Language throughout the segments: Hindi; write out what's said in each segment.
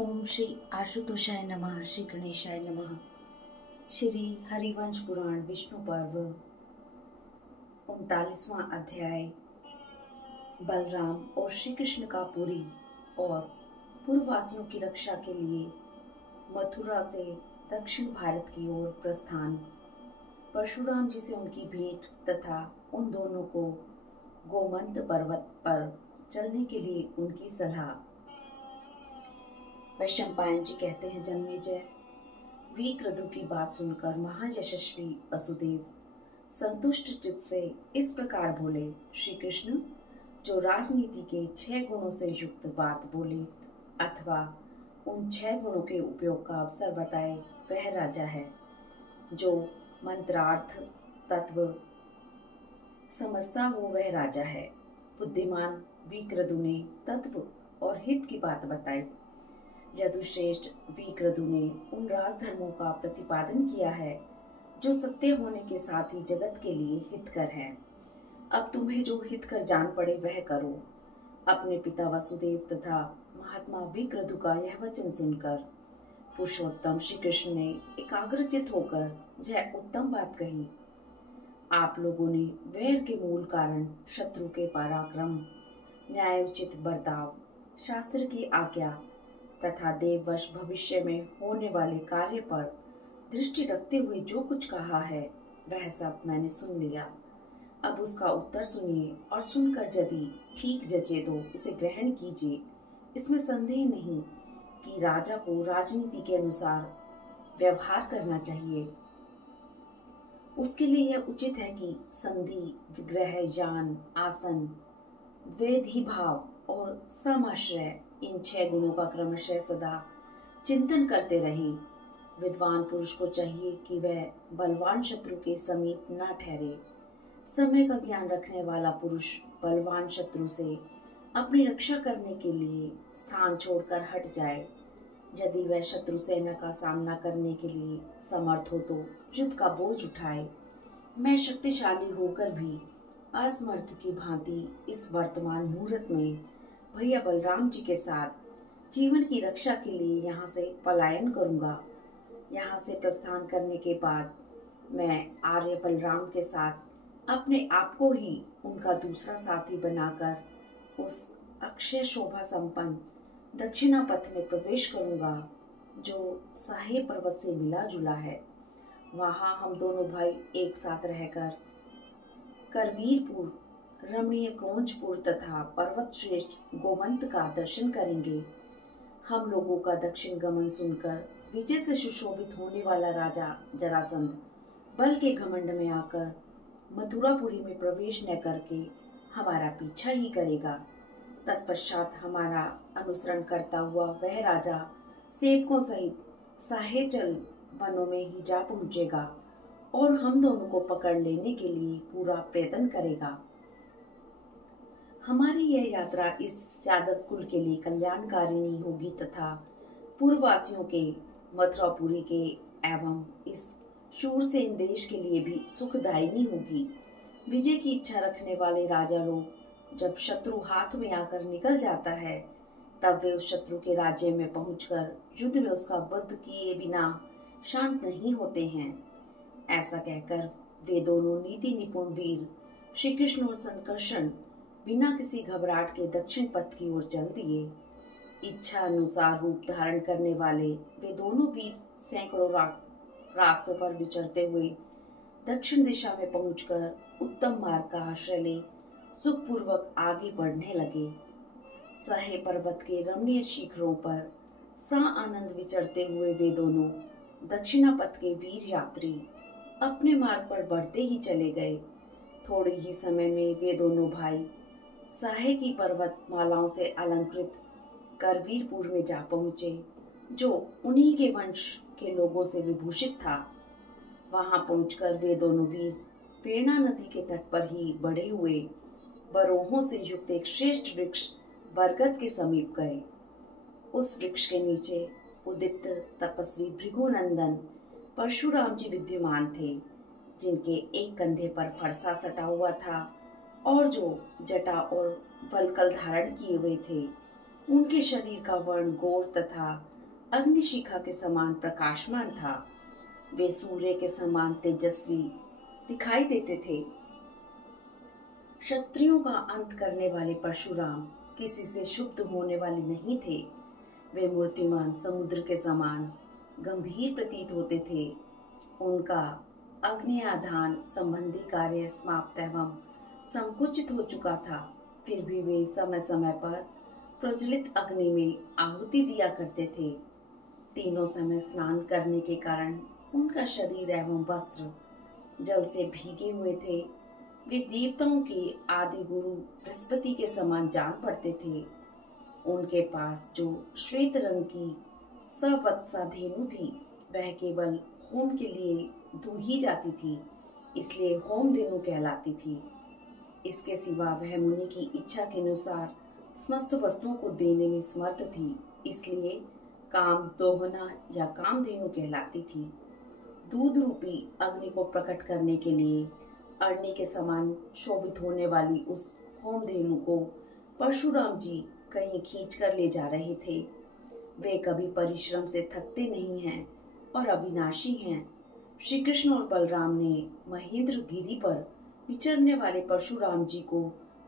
ओम श्री आशुतोषाय नमः। श्री गणेशाय नमः। श्री हरिवंश पुराण विष्णु पर्व 39वां अध्याय। बलराम और श्री कृष्ण का पुरी और पूर्ववासियों की रक्षा के लिए मथुरा से दक्षिण भारत की ओर प्रस्थान। परशुराम जी से उनकी भेंट तथा उन दोनों को गोमंत पर्वत पर चलने के लिए उनकी सलाह। वैशंपायन जी कहते हैं, जन्मेजय, विक्रतु की बात सुनकर महायशस्वी वसुदेव संतुष्ट चित्त से इस प्रकार बोले, श्री कृष्ण जो राजनीति के 6 गुणों से युक्त बात बोले अथवा उन 6 गुणों के उपयोग का अवसर बताए वह राजा है। जो मंत्रार्थ तत्व समझता हो वह राजा है। बुद्धिमान विक्रतु ने तत्व और हित की बात बताई। यदुश्रेष्ठ विक्रतु ने उन राजधर्मों का प्रतिपादन किया है जो सत्य होने के साथ ही जगत के लिए हितकर है। अब तुम्हें जो हितकर जान पड़े वह करो। अपने पिता वसुदेव तथा महात्मा विक्रतु का यह वचन सुनकर पुरुषोत्तम श्री कृष्ण ने एकाग्रचित होकर यह उत्तम बात कही। आप लोगों ने वैर के मूल कारण शत्रु के पराक्रम, न्यायोचित बर्ताव, शास्त्र की आज्ञा तथा देववश भविष्य में होने वाले कार्य पर दृष्टि रखते हुए जो कुछ कहा है वह सब मैंने सुन लिया। अब उसका उत्तर सुनिए और सुनकर यदि ठीक जचे तो इसे ग्रहण कीजिए। इसमें संदेह नहीं कि राजा को राजनीति के अनुसार व्यवहार करना चाहिए। उसके लिए यह उचित है कि संधि, विग्रह, यान, आसन, द्वेधी भाव और समाश्रय इन 6 गुणों का क्रमशः सदा चिंतन करते रहे। विद्वान पुरुष को चाहिए कि वह बलवान शत्रु के समीप न ठहरे। समय का ज्ञान रखने वाला पुरुष बलवान शत्रु से अपनी रक्षा करने के लिए स्थान छोड़कर हट जाए। यदि वह शत्रु सेना का सामना करने के लिए समर्थ हो तो युद्ध का बोझ उठाए। मैं शक्तिशाली होकर भी असमर्थ की भांति इस वर्तमान मुहूर्त में भैया बलराम जी के साथ जीवन की रक्षा के लिए यहाँ से पलायन करूंगा। यहाँ से प्रस्थान करने के बाद मैं आर्य बलराम के साथ अपने आप को ही उनका दूसरा साथी बनाकर उस अक्षय शोभा संपन्न दक्षिणा पथ में प्रवेश करूंगा जो साहे पर्वत से मिला जुला है। वहां हम दोनों भाई एक साथ रहकर करवीरपुर, रमणीय क्रौंचपुर तथा पर्वत श्रेष्ठ गोमंत का दर्शन करेंगे। हम लोगों का दक्षिण गमन सुनकर विजय से सुशोभित होने वाला राजा जरासंध बल के घमंड में आकर मथुरापुरी में प्रवेश न करके हमारा पीछा ही करेगा। तत्पश्चात हमारा अनुसरण करता हुआ वह राजा सेवकों सहित साहेचल वनों में ही जा पहुंचेगा और हम दोनों को पकड़ लेने के लिए पूरा प्रयत्न करेगा। हमारी यह यात्रा इस यादव कुल के लिए कल्याणकारिणी होगी तथा पूर्ववासियों के, मथुरापुरी के एवं इस शूरसेन देश के लिए भी सुखदायिनी होगी। विजय की इच्छा रखने वाले राजा लोग जब शत्रु हाथ में आकर निकल जाता है तब वे उस शत्रु के राज्य में पहुंचकर युद्ध में उसका वध किए बिना शांत नहीं होते हैं। ऐसा कहकर वे दोनों नीति निपुण वीर श्री कृष्ण और संकर्षण बिना किसी घबराहट के दक्षिण पथ की ओर चल दिए। इच्छा अनुसार रूप धारण करने वाले वे दोनों वीर सैकड़ों रास्तों पर विचरते हुए दक्षिण दिशा में पहुंचकर उत्तम मार्ग का आश्रय ले सुखपूर्वक आगे बढ़ने लगे। सहे पर्वत के रमणीय शिखरों पर सा आनंद विचरते हुए वे दोनों दक्षिणा पथ के वीर यात्री अपने मार्ग पर बढ़ते ही चले गए। थोड़े ही समय में वे दोनों भाई साहे की पर्वत मालाओं से अलंकृत करवीरपुर में जा पहुंचे जो उन्हीं के वंश के लोगों से विभूषित था। वहां पहुंचकर वे दोनों वीर फेरना नदी के तट पर ही बढ़े हुए बरोहों से युक्त एक श्रेष्ठ वृक्ष बरगद के समीप गए। उस वृक्ष के नीचे उदीप्त तपस्वी भृगुनंदन परशुराम जी विद्यमान थे, जिनके एक कंधे पर फरसा सटा हुआ था और जो जटा और वल्कल धारण किए हुए थे उनके शरीर का वर्ण गोर तथा अग्निशिखा के समान प्रकाशमान था। वे सूर्य के समान तेजस्वी दिखाई देते थे। क्षत्रियों का अंत करने वाले परशुराम किसी से क्षुब्ध होने वाले नहीं थे। वे मूर्तिमान समुद्र के समान गंभीर प्रतीत होते थे। उनका अग्न्याधान संबंधी कार्य समाप्त एवं संकुचित हो चुका था, फिर भी वे समय समय पर प्रज्वलित अग्नि में आहुति दिया करते थे। तीनों समय स्नान करने के कारण उनका शरीर एवं वस्त्र जल से भीगे हुए थे। वे देवताओं के आदि गुरु बृहस्पति के समान जान पड़ते थे। उनके पास जो श्वेत रंग की सवत्सा धेनु थी, वह केवल होम के लिए दूही जाती थी, इसलिए होम धेनु कहलाती थी। इसके सिवा वह मुनि की इच्छा के अनुसार समस्त वस्तुओं को देने में समर्थ थी, इसलिए काम दोहना या कामधेनु कहलाती थी। दूध रूपी अग्नि को प्रकट करने के लिए अग्नि के समान शोभित होने वाली उस होमधेनु को परशुराम जी कहीं खींच कर ले जा रहे थे। वे कभी परिश्रम से थकते नहीं हैं और अविनाशी हैं। श्री कृष्ण और बलराम ने महेंद्र गिरी पर विचरने वाले परशुराम जी को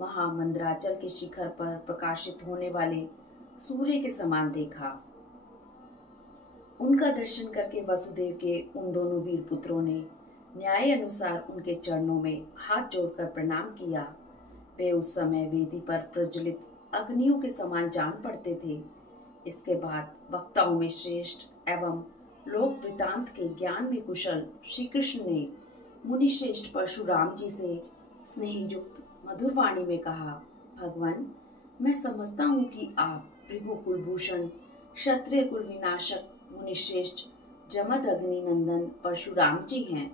वहां मंदराचल के शिखर पर प्रकाशित होने वाले सूर्य के समान देखा। उनका दर्शन करके वसुदेव के उन दोनों वीर पुत्रों ने न्याय अनुसार उनके चरणों में हाथ जोड़कर प्रणाम किया। वे उस समय वेदी पर प्रज्वलित अग्नियों के समान जान पड़ते थे। इसके बाद वक्ताओं में श्रेष्ठ एवं लोक वृतांत के ज्ञान में कुशल श्री कृष्ण ने मुनि श्रेष्ठ परशुराम जी से स्नेहयुक्त मधुर वाणी में कहा, भगवान, मैं समझता हूँ कि आप भृगु कुलभूषण क्षत्रिय कुल विनाशक मुनिश्रेष्ठ जमद अग्नि नंदन परशुराम जी हैं।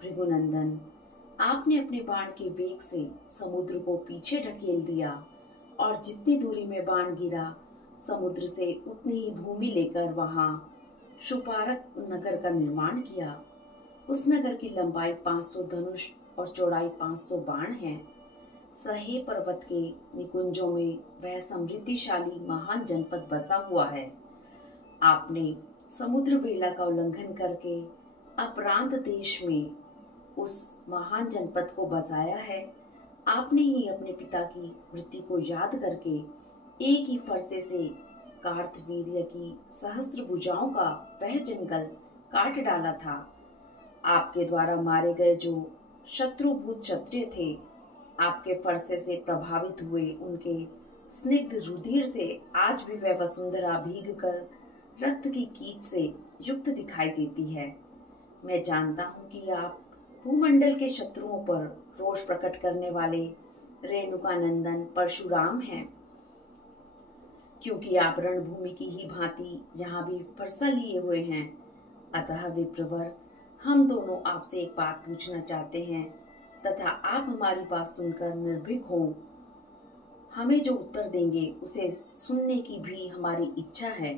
भृगुनंदन, आपने अपने बाण के वेग से समुद्र को पीछे ढकेल दिया और जितनी दूरी में बाण गिरा, समुद्र से उतनी ही भूमि लेकर वहां शुपारक नगर का निर्माण किया। उस नगर की लंबाई 500 धनुष और चौड़ाई 500 बाण है। सहे पर्वत के निकुंजों में वह समृद्धिशाली महान जनपद बसा हुआ है। आपने समुद्र वेला का उल्लंघन करके अपरांत देश में उस महान जनपद को बसाया है। आपने ही अपने पिता की मृत्यु को याद करके एक ही फरसे से कार्तवीर्य की सहस्त्र भुजाओं का वह जंगल काट डाला था। आपके द्वारा मारे गए जो शत्रुभूत क्षत्रिय थे, आपके फरसे से प्रभावित हुए उनके स्निग्ध रुधिर से आज भी वह वसुंधरा भीग कर रक्त की कीच से युक्त दिखाई देती है। मैं जानता हूँ कि आप भूमंडल के शत्रुओं पर रोष प्रकट करने वाले रेणुकानंदन परशुराम हैं, क्योंकि आप रणभूमि की ही भांति यहाँ भी फरसा लिए हुए हैं। अतः विप्रवर, हम दोनों आपसे एक बात पूछना चाहते हैं तथा आप हमारी बात सुनकर निर्भीक हों। हमें जो उत्तर देंगे उसे सुनने की भी हमारी इच्छा है।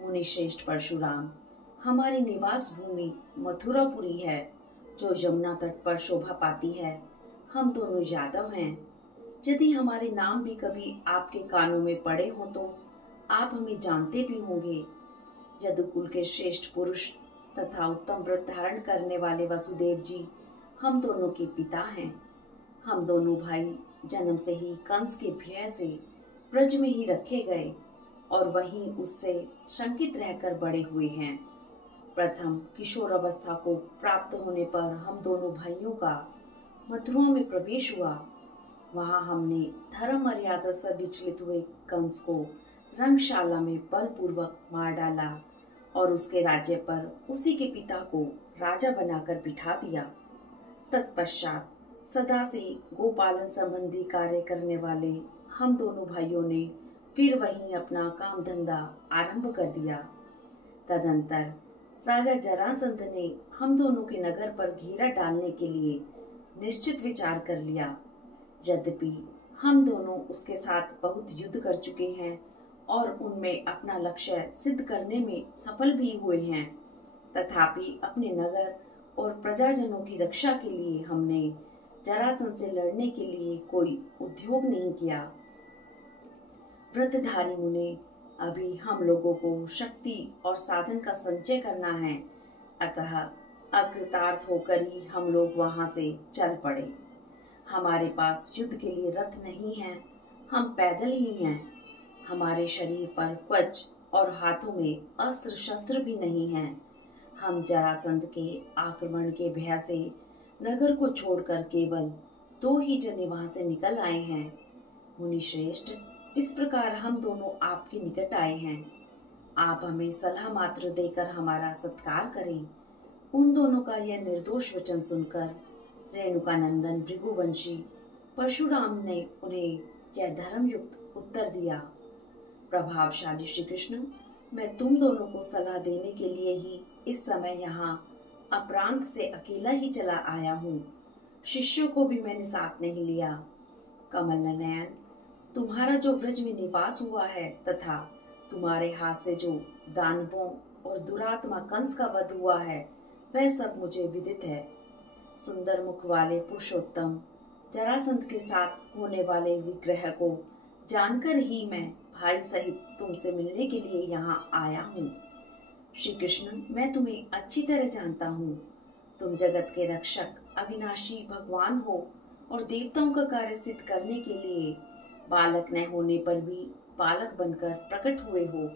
मुनि श्रेष्ठ परशुराम, हमारी निवास भूमि मथुरापुरी है, जो यमुना तट पर शोभा पाती है। हम दोनों यादव हैं। यदि हमारे नाम भी कभी आपके कानों में पड़े हों तो आप हमें जानते भी होंगे। यदुकुल के श्रेष्ठ पुरुष तथा उत्तम व्रत धारण करने वाले वसुदेव जी हम दोनों के पिता हैं। हम दोनों भाई जन्म से ही कंस के भय से ब्रज में ही रखे गए और वहीं उससे शंकित रहकर बड़े हुए हैं। प्रथम किशोर अवस्था को प्राप्त होने पर हम दोनों भाइयों का मथुरा में प्रवेश हुआ। वहां हमने धर्म मर्यादा से विचलित हुए कंस को रंगशाला में बलपूर्वक मार डाला और उसके राज्य पर उसी के पिता को राजा बनाकर बिठा दिया। तत्पश्चात सदा से गोपालन संबंधी कार्य करने वाले हम दोनों भाइयों ने फिर वहीं अपना काम धंधा आरंभ कर दिया। तदंतर राजा जरासंध ने हम दोनों के नगर पर घेरा डालने के लिए निश्चित विचार कर लिया। यद्यपि हम दोनों उसके साथ बहुत युद्ध कर चुके हैं और उनमें अपना लक्ष्य सिद्ध करने में सफल भी हुए हैं, तथापि अपने नगर और प्रजाजनों की रक्षा के लिए हमने जरासंध से लड़ने के लिए कोई उद्योग नहीं किया। व्रतधारी मुने, अभी हम लोगों को शक्ति और साधन का संचय करना है, अतः अकृतार्थ होकर ही हम लोग वहां से चल पड़े। हमारे पास युद्ध के लिए रथ नहीं है, हम पैदल ही हैं। हमारे शरीर पर कवच और हाथों में अस्त्र शस्त्र भी नहीं हैं। हम जरासंध के आक्रमण के भय से नगर को छोड़कर केवल 2 ही जने वहां से निकल आए हैं। मुनि श्रेष्ठ, इस प्रकार हम दोनों आपके निकट आए हैं। आप हमें सलाह मात्र देकर हमारा सत्कार करें। उन दोनों का यह निर्दोष वचन सुनकर रेणुकानंदन भृगुवंशी परशुराम ने उन्हें यह धर्मयुक्त उत्तर दिया। प्रभावशाली श्री कृष्ण, मैं तुम दोनों को सलाह देने के लिए ही इस समय यहाँ अपरांत से अकेला ही चला आया हूँ। शिष्यों को भी मैंने साथ नहीं लिया। कमल नयन, तुम्हारा जो व्रज में निवास हुआ है तथा तुम्हारे हाथ से जो दानवों और दुरात्मा कंस का वध हुआ है, वह सब मुझे विदित है। सुंदर मुख वाले पुरुषोत्तम जरासंध के साथ होने वाले विग्रह को जानकर ही मैं भाई सहित तुमसे मिलने के लिए यहाँ आया हूँ। श्री कृष्ण, मैं तुम्हें अच्छी तरह जानता हूँ। तुम जगत के रक्षक अविनाशी भगवान हो और देवताओं का कार्य सिद्ध करने के लिए बालक न होने पर भी बालक बनकर प्रकट हुए हो।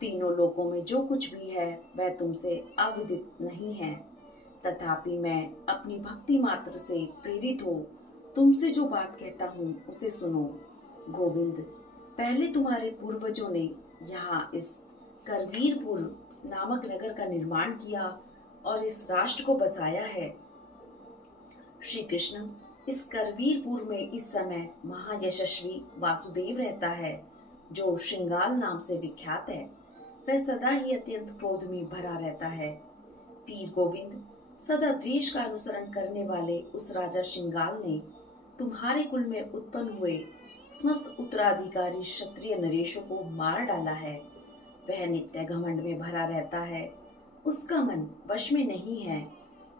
तीनों लोकों में जो कुछ भी है वह तुमसे अविदित नहीं है, तथापि मैं अपनी भक्ति मात्र से प्रेरित हो तुमसे जो बात कहता हूँ उसे सुनो। गोविंद, पहले तुम्हारे पूर्वजों ने यहाँ इस करवीरपुर नामक नगर का निर्माण किया और इस राष्ट्र को बसाया है। श्री कृष्ण, इस करवीरपुर में इस समय महायशस्वी वासुदेव रहता है, जो श्रृंगाल नाम से विख्यात है। वह सदा ही अत्यंत क्रोध में भरा रहता है। वीर गोविंद, सदा द्वेष का अनुसरण करने वाले उस राजा श्रृंगाल ने तुम्हारे कुल में उत्पन्न हुए समस्त उत्तराधिकारी क्षत्रिय नरेशों को मार डाला है। वह नित्य घमंड में भरा रहता है, उसका मन वश में नहीं है।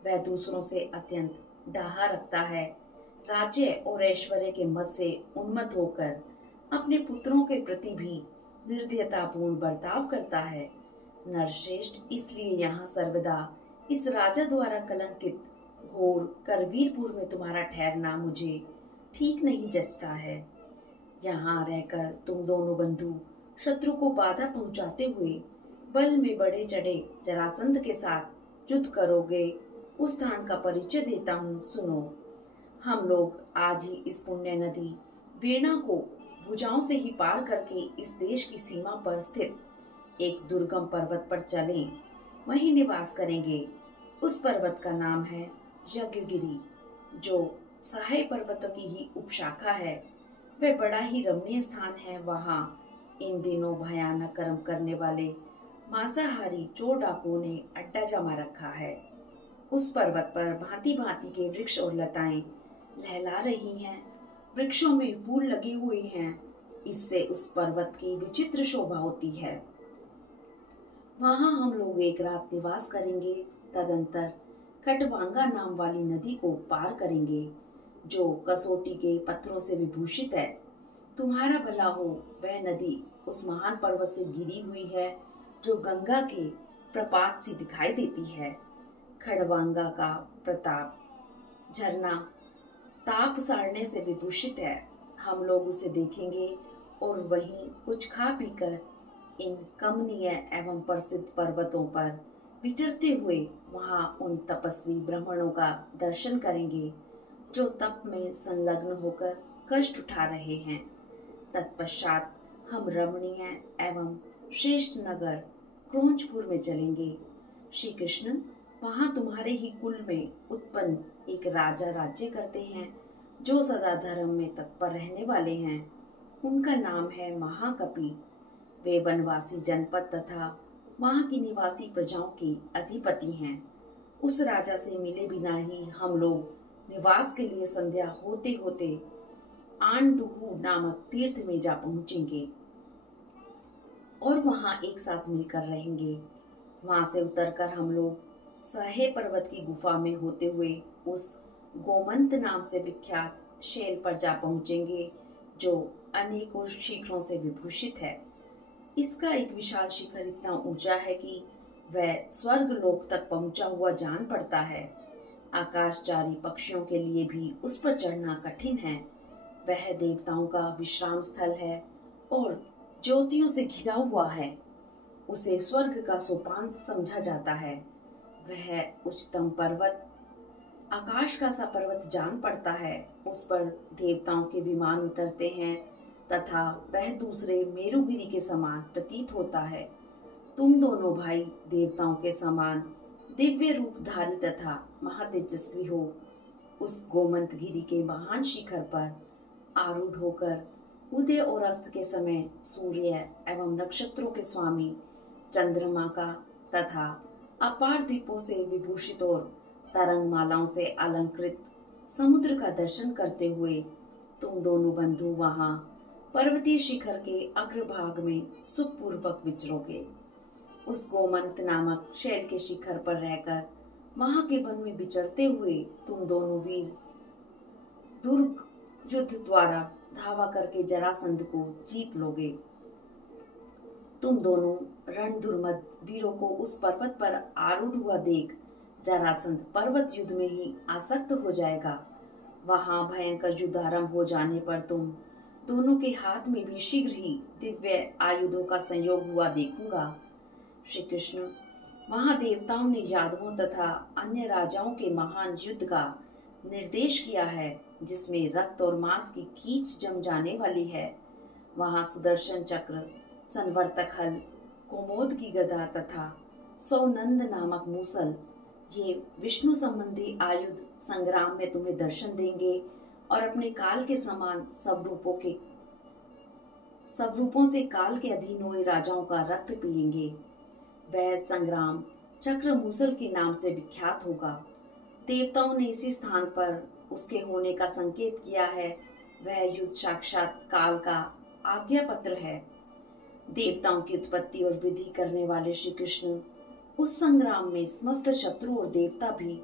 वह दूसरों से अत्यंत डाहा रखता है। राज्य और ऐश्वर्य के मद से उन्मत्त होकर अपने पुत्रों के प्रति भी निर्दयतापूर्ण बर्ताव करता है। नरश्रेष्ठ, इसलिए यहाँ सर्वदा इस राजा द्वारा कलंकित घोर करवीरपुर में तुम्हारा ठहरना मुझे ठीक नहीं जचता है। यहाँ रहकर तुम दोनों बंधु शत्रु को बाधा पहुंचाते हुए बल में बढ़े चढ़े जरासंध के साथ युद्ध करोगे, उस स्थान का परिचय देता हूँ, सुनो। हम लोग आज ही इस पुण्य नदी वेणा को भुजाओं से ही पार करके इस देश की सीमा पर स्थित एक दुर्गम पर्वत पर चलें, वहीं निवास करेंगे। उस पर्वत का नाम है यज्ञगिरी, जो सहाय पर्वतों की ही उपशाखा है। वह बड़ा ही रमणीय स्थान है। वहाँ इन दिनों भयानक कर्म करने वाले मांसाहारी चोर डाकुओं ने अड्डा जमा रखा है। उस पर्वत पर भांति भांति के वृक्ष और लताएं लहला रही हैं। वृक्षों में फूल लगे हुए हैं। इससे उस पर्वत की विचित्र शोभा होती है। वहाँ हम लोग एक रात निवास करेंगे। तदंतर खटवांगा नाम वाली नदी को पार करेंगे, जो कसोटी के पत्थरों से विभूषित है। तुम्हारा भला हो, वह नदी उस महान पर्वत से घिरी हुई है, जो गंगा के प्रपात सी दिखाई देती है। खड़वांगा का प्रताप झरना ताप साड़ने से विभूषित है। हम लोग उसे देखेंगे और वहीं कुछ खा पीकर इन कमनीय एवं प्रसिद्ध पर्वतों पर विचरते हुए वहां उन तपस्वी ब्राह्मणों का दर्शन करेंगे, जो तप में संलग्न होकर कष्ट उठा रहे हैं। तत्पश्चात हम रमणीय एवं श्रेष्ठ नगर क्रोंचपुर में चलेंगे। श्री कृष्ण, वहाँ तुम्हारे ही कुल में उत्पन्न एक राजा राज्य करते हैं, जो सदा धर्म में तत्पर रहने वाले हैं। उनका नाम है महाकपि। वे वनवासी जनपद तथा वहाँ की निवासी प्रजाओं के अधिपति हैं। उस राजा से मिले बिना ही हम लोग निवास के लिए संध्या होते होते आनडुहु नामक तीर्थ में जा पहुंचेंगे और वहां एक साथ मिलकर रहेंगे। वहां से उतरकर हम लोग सहे पर्वत की गुफा में होते हुए उस गोमंत नाम से विख्यात शैल पर जा पहुंचेंगे, जो अनेकों शिखरों से विभूषित है। इसका एक विशाल शिखर इतना ऊंचा है कि वह स्वर्ग लोक तक पहुंचा हुआ जान पड़ता है। आकाशचारी पक्षियों के लिए भी उस पर चढ़ना कठिन है। वह देवताओं का विश्राम स्थल है और ज्योतियों से घिरा हुआ है। उसे स्वर्ग का सोपान समझा जाता है। वह उच्चतम पर्वत, आकाश का सा पर्वत जान पड़ता है। उस पर देवताओं के विमान उतरते हैं तथा वह दूसरे मेरुगिरी के समान प्रतीत होता है। तुम दोनों भाई देवताओं के समान दिव्य रूपधारी तथा महातेजस्वी हो। उस गोमंत गिरी के महान शिखर पर आरूढ़ होकर उदय और अस्त के समय सूर्य एवं नक्षत्रों के स्वामी चंद्रमा का तथा अपार द्वीपों से विभूषित और तरंग मालाओं से अलंकृत समुद्र का दर्शन करते हुए तुम दोनों बंधु वहां पर्वतीय शिखर के अग्रभाग में सुखपूर्वक विचरोगे। उस गोमंत नामक शैल के शिखर पर रहकर वहां के वन में विचरते हुए तुम दोनों वीर दुर्ग युद्ध द्वारा धावा करके जरासंध को जीत लोगे। तुम दोनों रणधुर्मद वीरों को उस पर्वत पर आरूढ़ हुआ देख जरासंध पर्वत युद्ध में ही आसक्त हो जाएगा। वहां भयंकर युद्ध आरंभ हो जाने पर तुम दोनों के हाथ में भी शीघ्र ही दिव्य आयुधों का संयोग हुआ देखूंगा। श्री कृष्ण, वहां देवताओं ने यादवों तथा अन्य राजाओं के महान युद्ध का निर्देश किया है, जिसमें रक्त और मांस की कीच जम जाने वाली है। वहां सुदर्शन चक्र, संवर्तक हल, कोमोद की गदा तथा सौनंद नामक मूसल, ये विष्णु संबंधी आयुध संग्राम में तुम्हें दर्शन देंगे और अपने काल के समान सब रूपों से काल के अधीन हुए राजाओं का रक्त पिएंगे। वह संग्राम चक्र मूसल के नाम से विख्यात होगा। देवताओं ने इसी स्थान पर उसके होने का संकेत किया है। वह युद्ध साक्षात काल का आज्ञा पत्र है। देवताओं की उत्पत्ति और विधि करने वाले श्री कृष्ण, उस संग्राम में समस्त शत्रु और देवता भी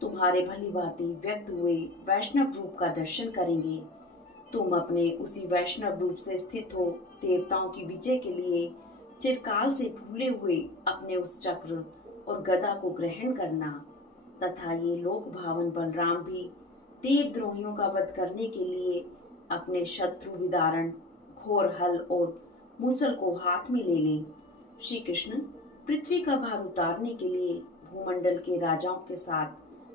तुम्हारे भली भांति व्यक्त हुए वैष्णव रूप का दर्शन करेंगे। तुम अपने उसी वैष्णव रूप से स्थित हो देवताओं की विजय के लिए चिरकाल से भूले हुए अपने उस चक्र और गदा को ग्रहण करना तथा ये लोक भावन बलराम भी देवद्रोहियों का वध करने के लिए अपने शत्रु विदारण घोर हल और मूसल को हाथ में ले लें। श्री कृष्ण, पृथ्वी का भार उतारने के लिए भूमंडल के राजाओं के साथ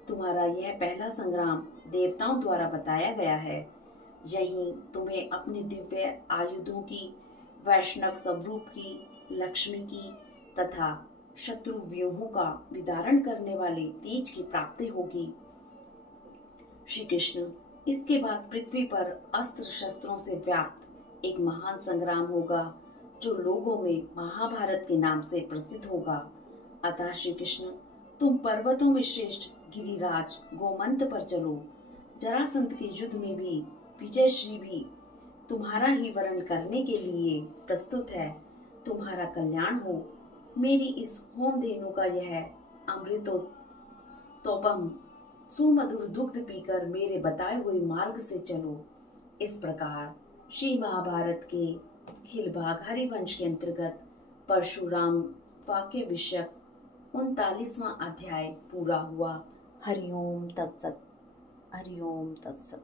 तुम्हारा यह पहला संग्राम देवताओं द्वारा बताया गया है। यहीं तुम्हें अपने दिव्य आयुधों की, वैष्णव स्वरूप की, लक्ष्मी की तथा शत्रु व्यूहों का विदारण करने वाले तेज की प्राप्ति होगी। श्री कृष्ण, इसके बाद पृथ्वी पर अस्त्र शस्त्रों से व्याप्त एक महान संग्राम होगा जो लोगों में महाभारत के नाम से प्रसिद्ध होगा। अतः श्री कृष्ण, तुम पर्वतों में श्रेष्ठ गिरिराज गोमंत पर चलो। जरासंध के युद्ध में भी विजयश्री भी तुम्हारा ही वर्ण करने के लिए प्रस्तुत है। तुम्हारा कल्याण हो। मेरी इस होम धेनु का यह अमृतोपम सुमधुर दुग्ध पीकर मेरे बताए हुए मार्ग से चलो। इस प्रकार श्री महाभारत के खिलभाग हरिवंश के अंतर्गत परशुराम वाक्य विषयक 39वां अध्याय पूरा हुआ। हरिओम तत्सत। हरिओम तत्सत।